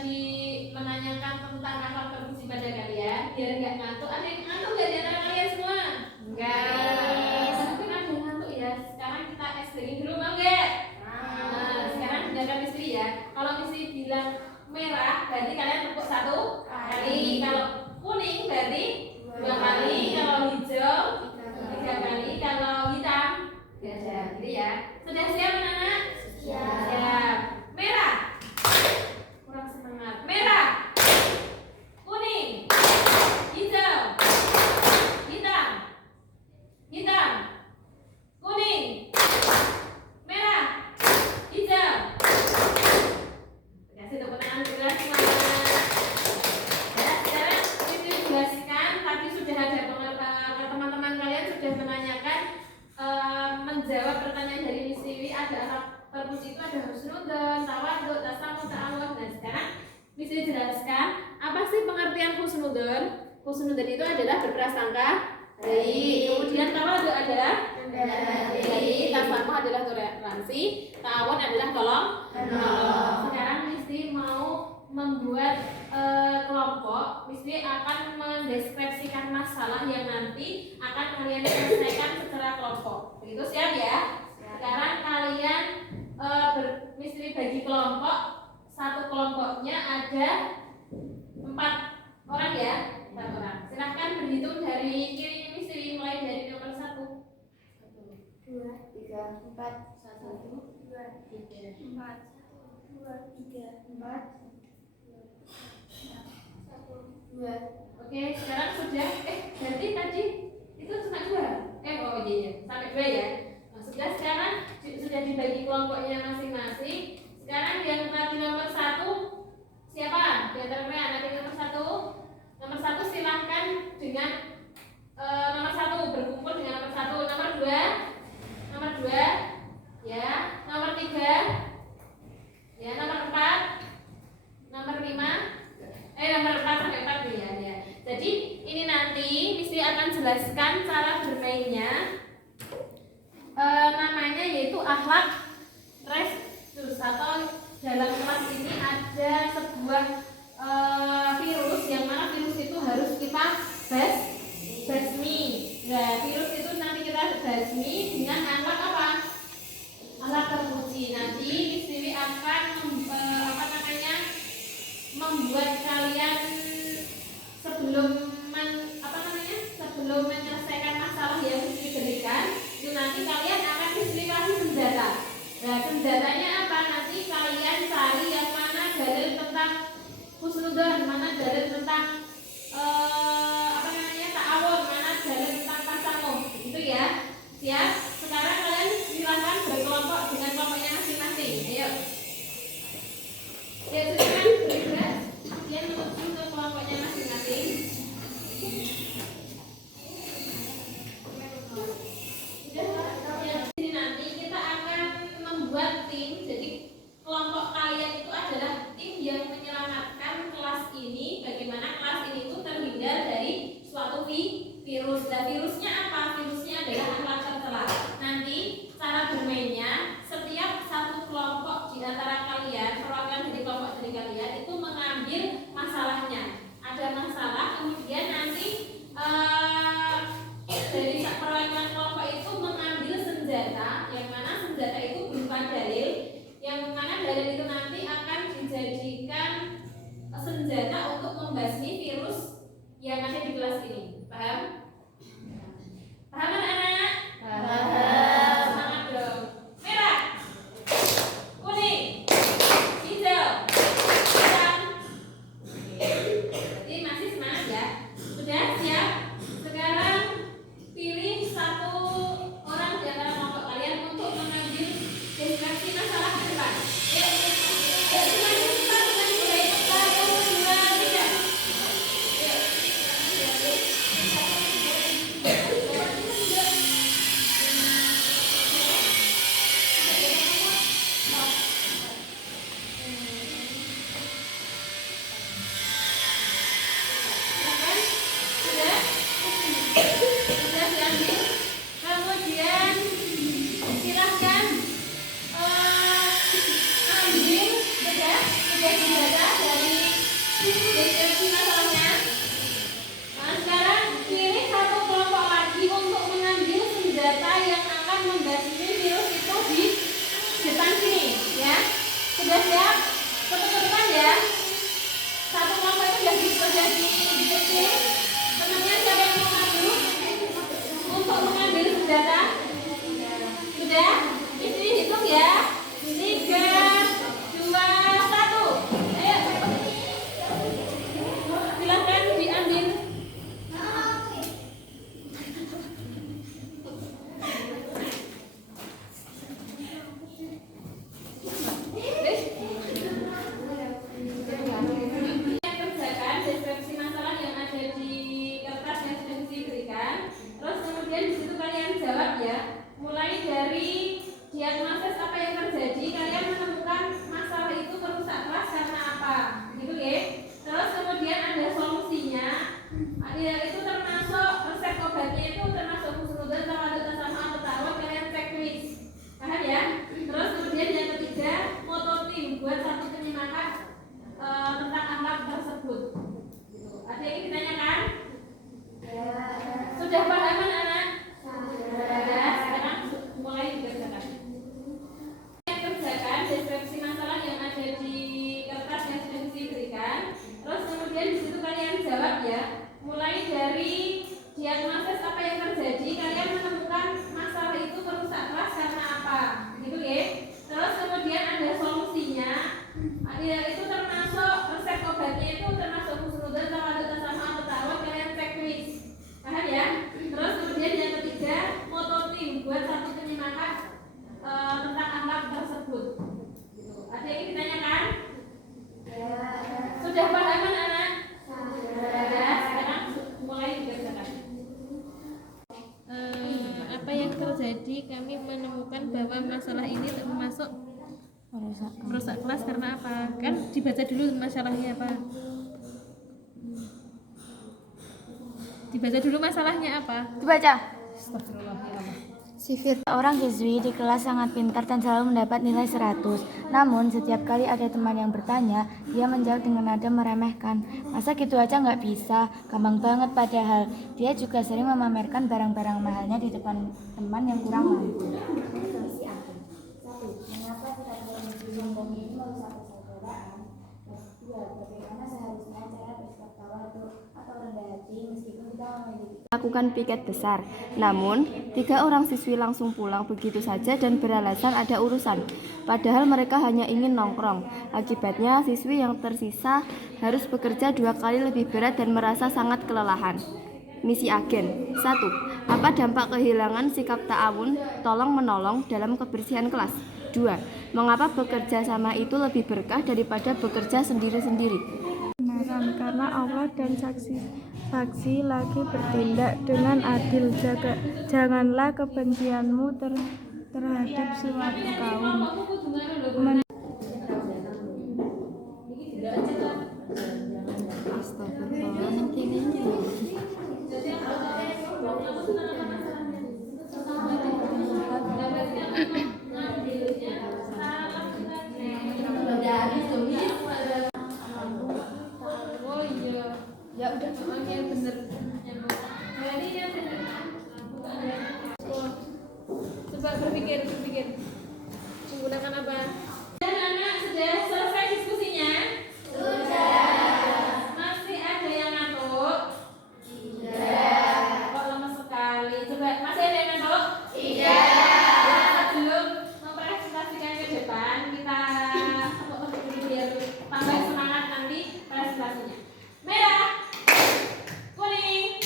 tadi menanyakan tentang apa berfungsi pada kalian, biar nggak ngantuk. Ada yang ngantuk nggak di antara kalian semua? Enggak. Mungkin ada yang ngantuk ya. Sekarang kita SDG dulu mau nggak? Nah, sekarang dengarkan Mistri ya. Kalau Mistri bilang merah, berarti kalian tepuk 1 kali. Kalau kuning berarti 2 kali. Kalau hijau 3 kali. Kalau hitam 3 gitu ya. Sudah siap anak-anak? Siap. Merah. Kurang semangat. Merah. Kuning. Hijau. Hitam. Hitam. Kuning. Merah. Hijau. Kasih tepuk tangan jelas semangat. Ya, sekarang Mistri jelaskan. Tadi sudah ada teman-teman kalian sudah menanyakan, menjawab pertanyaan dari Mistri. Ada apa perpus itu, ada husnudzon, tawadhu, tasamuh, ta'awudz. Nah, sekarang Mistri jelaskan apa sih pengertian husnudzon. Husnudzon itu adalah berprasangka baik. Kemudian tawadhu adalah baik, tasamuh adalah toleransi, ta'awudz adalah tolong. Sekarang Mistri mau membuat kelompok. Mistri akan mendeskripsikan masalah yang nanti akan kalian selesaikan secara kelompok. Begitu, siap ya? Sekarang kalian Mistri bagi kelompok. Satu kelompoknya ada 4 orang ya, 4 orang. Silahkan berhitung dari kiri Mistri, mulai dari nomor 1. 2, 3, 4, 1, 2, 3, 4, 2, 3, 4, 2. Oke, sekarang sudah. Berarti tadi itu cuma 2. Oh iya, sampai 2 ya. Nah, sekarang sudah dibagi kelompoknya masing-masing. Sekarang yang tadi nomor 1 siapa? Di antara kalian nanti nomor 1. Nomor 1 silahkan dengan nomor 1 berkumpul dengan nomor 1. Nomor 2, nomor 2, ya. Nomor 3, ya. Nomor 4, nomor 5, nomor 4 sampai 4 ya. Jadi ini nanti Mistri akan jelaskan cara bermainnya. Namanya yaitu akhlak restus, atau dalam kelas ini ada sebuah virus, yang mana virus itu harus kita basmi. Nah, virus itu nanti kita basmi dengan akhlak apa? Akhlak terpuji. Nanti Mistri akan membuat kalian sebelum menyelesaikan masalah yang Mistri berikan, itu nanti kalian akan Mistri kasih senjata. Nah, senjatanya apa? Nanti kalian cari yang mana dalil tentang husnudzon, mana dalil tentang ta'awun, mana dalil tentang tasamuh. Itu ya. Siap? Sekarang kalian silakan berkelompok dengan kelompoknya masing-masing. Ayo. Ya, silakan bergerak. Kalian menuju ke kelompoknya masing-masing. Di sini nanti kita akan membuat tim. Jadi kelompok kalian itu adalah tim yang menyelamatkan kelas ini. Bagaimana kelas ini itu terhindar dari suatu virus. Dan virusnya apa? Virusnya adalah akhlak tercela. Nanti cara bermainnya, setiap satu kelompok di antara kalian, perwakilan dari kelompok dari kalian itu mengambil masalahnya. Ada masalah, kemudian nanti dari perwakilan kelompok itu mengambil senjata, yang mana senjata itu berupa dalil, yang mana dalil itu nanti akan dijadikan senjata untuk membasmi virus yang ada di kelas ini. Paham? Paham anak-anak? Paham. Semangat dong. Merah, kuning, hijau, hitam. Jadi masih semangat ya. Sudah siap? Sekarang pilih satu orang di antara kelompok kalian untuk mengambil deskripsi masalah ke depan. Ayo semuanya cepat, mulai 1, 2, 3. Sudah diambil. Kemudian silahkan ambil sudah senjata dari Deskripsi masalahnya. Nah, sekarang pilih satu kelompok lagi untuk mengambil senjata yang akan membasmi virus itu di depan sini, ya. Sudah siap? Ketuk-ketukan ya. Satu kelompok itu sudah diketik. Temannya siapa yang mau maju untuk mengambil senjata? Sudah? Istri hitung ya. 3, 2, 1. Ayo. Silakan diambil. Kerjakan deskripsi masalah yang ada di kertas yang sudah diberikan. Terus kemudian di situ kalian jawab ya. Mulai dari diagnosis apa yang terjadi, kalian menemukan masalah itu merusak kelas karena apa, gitu ya. Terus kemudian ada solusinya. Ya, itu termasuk resep obatnya itu termasuk husnuzon, tawadud, tasama atau ta'awud, kalian checklist. Paham ya? Terus kemudian yang ketiga, moto tim buat satu penyemangat tentang akhlak tersebut. Gitu. Ada yang ditanyakan? Sudah paham anak-anak? Ya, sekarang mulai dikerjakan. Kerjakan deskripsi masalah yang ada di kertas yang sudah diberikan. Terus kemudian di situ kalian jawab ya. Mulai dari diagnosis apa yang terjadi, kalian menemukan masalah itu merusak kelas karena apa, gitu ya. Terus kemudian ada solusinya. Ya, itu termasuk resep obatnya itu termasuk husnuzon, tawadud, tasama atau ta'awud, kalian checklist. Paham ya? Terus kemudian yang ketiga, moto tim buat satu penyemangat tentang akhlak tersebut. Gitu. Ada yang ditanyakan? Sudah paham anak-anak? Ya, sekarang mulai dikerjakan. Apa yang terjadi? Kami menemukan bahwa masalah ini termasuk merusak kelas karena apa? Kan dibaca dulu masalahnya apa? Dibaca dulu masalahnya apa? Dibaca. Astagfirullahaladzim. Seorang siswi di kelas sangat pintar dan selalu mendapat nilai 100. Namun setiap kali ada teman yang bertanya, dia menjawab dengan nada meremehkan. Masa gitu aja nggak bisa? Gampang banget padahal. Dia juga sering memamerkan barang-barang mahalnya di depan teman yang kurang mampu. Mengapa kita boleh menjunjung tinggi ini merusak persaudaraan? Kedua, bagaimana seharusnya cara bersikap tawadhu atau rendah hati meskipun kita memiliki lakukan piket besar. Namun, 3 orang siswi langsung pulang begitu saja dan beralasan ada urusan. Padahal mereka hanya ingin nongkrong. Akibatnya, siswi yang tersisa harus bekerja 2 kali lebih berat dan merasa sangat kelelahan. Misi agen 1. Apa dampak kehilangan sikap ta'awun, tolong-menolong dalam kebersihan kelas? 2. Mengapa bekerja sama itu lebih berkah daripada bekerja sendiri-sendiri? Karena Allah dan saksi lagi bertindak dengan adil. Janganlah kebencianmu terhadap suatu kaum. Ya udah, oke bener. Jadi yang coba berpikir menggunakan apa? Anak-anak sudah selesai diskusinya? Sudah. Masih ada yang ngantuk? Tidak. Kok lemes sekali? Coba masih ada yang ngantuk? Tidak. Sebelum mempresentasikan ke depan, kita biar tambah semangat nanti presentasinya. Merah, kuning,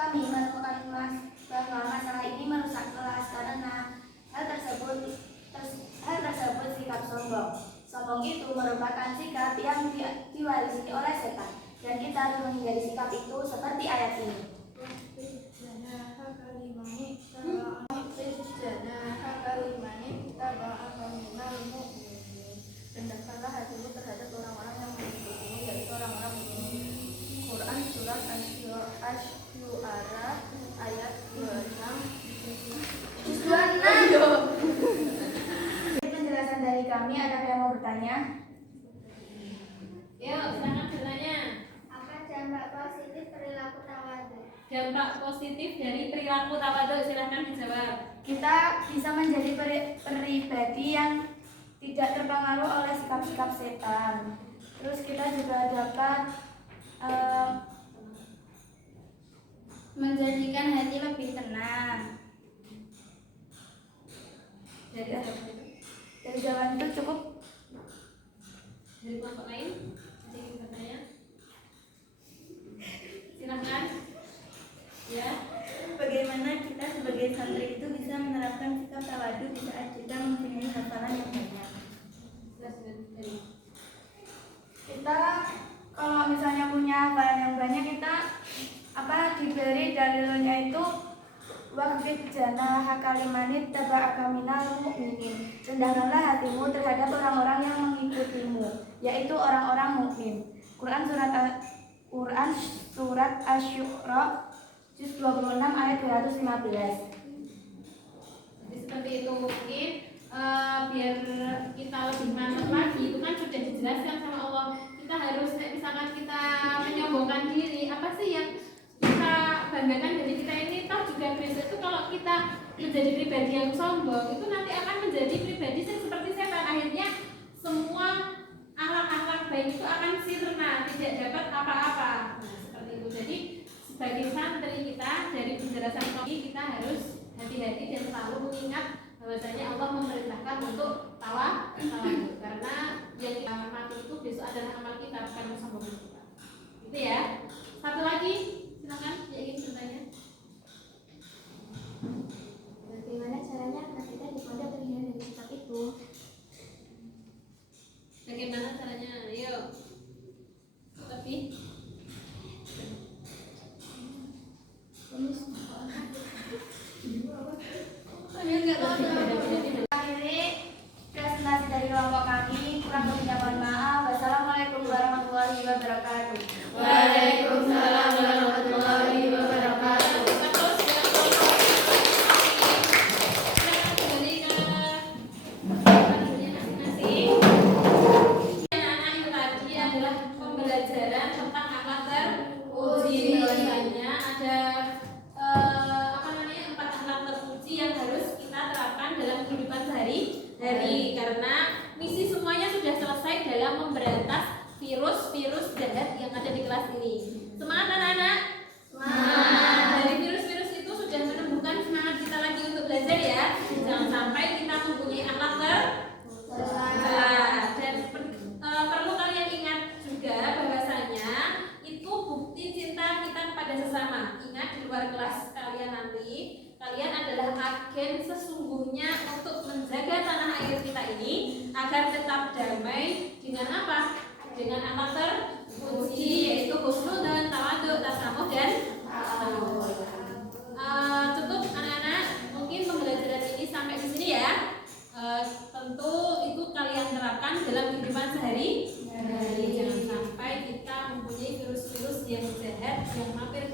Kami menemukan bahwa masalah ini merusak kelas karena hal tersebut sikap sombong. Sombong itu merupakan sikap yang diwarisi oleh setan, dan kita harus menghindari sikap itu seperti ayat ini. Rendahkanlah hatimu terhadap orang-orang yang mengikutimu, yaitu orang-orang mukmin. Quran surat Asy-Syu'ara ayat 26. Penjelasan dari kami, adakah yang mau bertanya? Yuk, silakan bertanya. Apa dampak positif perilaku tawadhu? Dampak positif dari perilaku tawadhu, silakan dijawab. Kita bisa menjadi pribadi yang tidak terpengaruh oleh sikap-sikap setan. Terus kita juga dapat menjadikan hati lebih tenang. Dari jawaban itu cukup. Dari kelompok lain, ada yang ingin bertanya? Silakan. Ya. Bagaimana kita sebagai santri itu bisa menerapkan sikap tawadhu di saat kita mempunyai hafalan yang banyak? Kita kalau misalnya punya hafalan yang banyak, kita diberi dalilnya itu waqfid janaha kalimanit taba'aka minal mu'minin. Rendahkanlah hatimu terhadap orang-orang yang mengikutimu, yaitu orang-orang mukmin. Quran surat Asy-Syu'ara juz 26 ayat 215. Jadi seperti itu mungkin biar kita lebih mantap lagi, itu kan sudah dijelaskan sama Allah. Kita harus misalkan kita menyombongkan diri, apa sih yang kita banggakan dari kita ini? Toh juga besok itu kalau kita menjadi pribadi yang sombong, itu nanti akan menjadi pribadi yang seperti setan. Akhirnya semua akhlak-akhlak baik itu akan sirna, tidak dapat apa-apa. Nah, seperti itu. Jadi sebagai santri kita dari penjelasan ini kita harus hati-hati dan selalu mengingat bahwasanya Allah memerintahkan untuk tawadhu, karena yang kita mati itu besok adalah amal kita, bukan kesombongan kita. Gitu ya. Satu lagi, silakan yang ingin bertanya. Bagaimana caranya agar kita di pondok terhindar dari sikap itu? Bagaimana caranya? Ayo. Tapi Akhiri presentasi dari kelompok kami. Kurang lebihnya mohon maaf. Wassalamualaikum warahmatullahi wabarakatuh. Waalaikumsalam warahmatullahi wabarakatuh. Terus masing-masing. Anak-anak itu tadi adalah pembelajaran tentang akhlak teruji. Bahwasanya ada 4 akhlak teruji yang harus kita terapkan dalam kehidupan sehari-hari, karena misi semuanya sudah selesai dalam memberantas virus-virus jahat yang ada di kelas ini. Semangat anak-anak. Semangat. Dari virus-virus itu sudah menumbuhkan semangat kita lagi untuk belajar ya. Jangan sampai kita mempunyai akhlak tercela. Dan perlu kalian ingat juga bahwasanya itu bukti cinta kita kepada sesama. Ingat, di luar kelas kalian nanti, kalian adalah agen sesungguhnya untuk menjaga tanah air kita ini agar tetap damai dengan apa? Dengan akhlak teruji, yaitu husnudzon, tawadhu, tasamuh, dan ta'awun. Cukup anak-anak, mungkin pembelajaran ini sampai di sini ya. Tentu itu kalian terapkan dalam kehidupan sehari-hari. Jangan sampai kita mempunyai virus-virus yang jahat yang mampir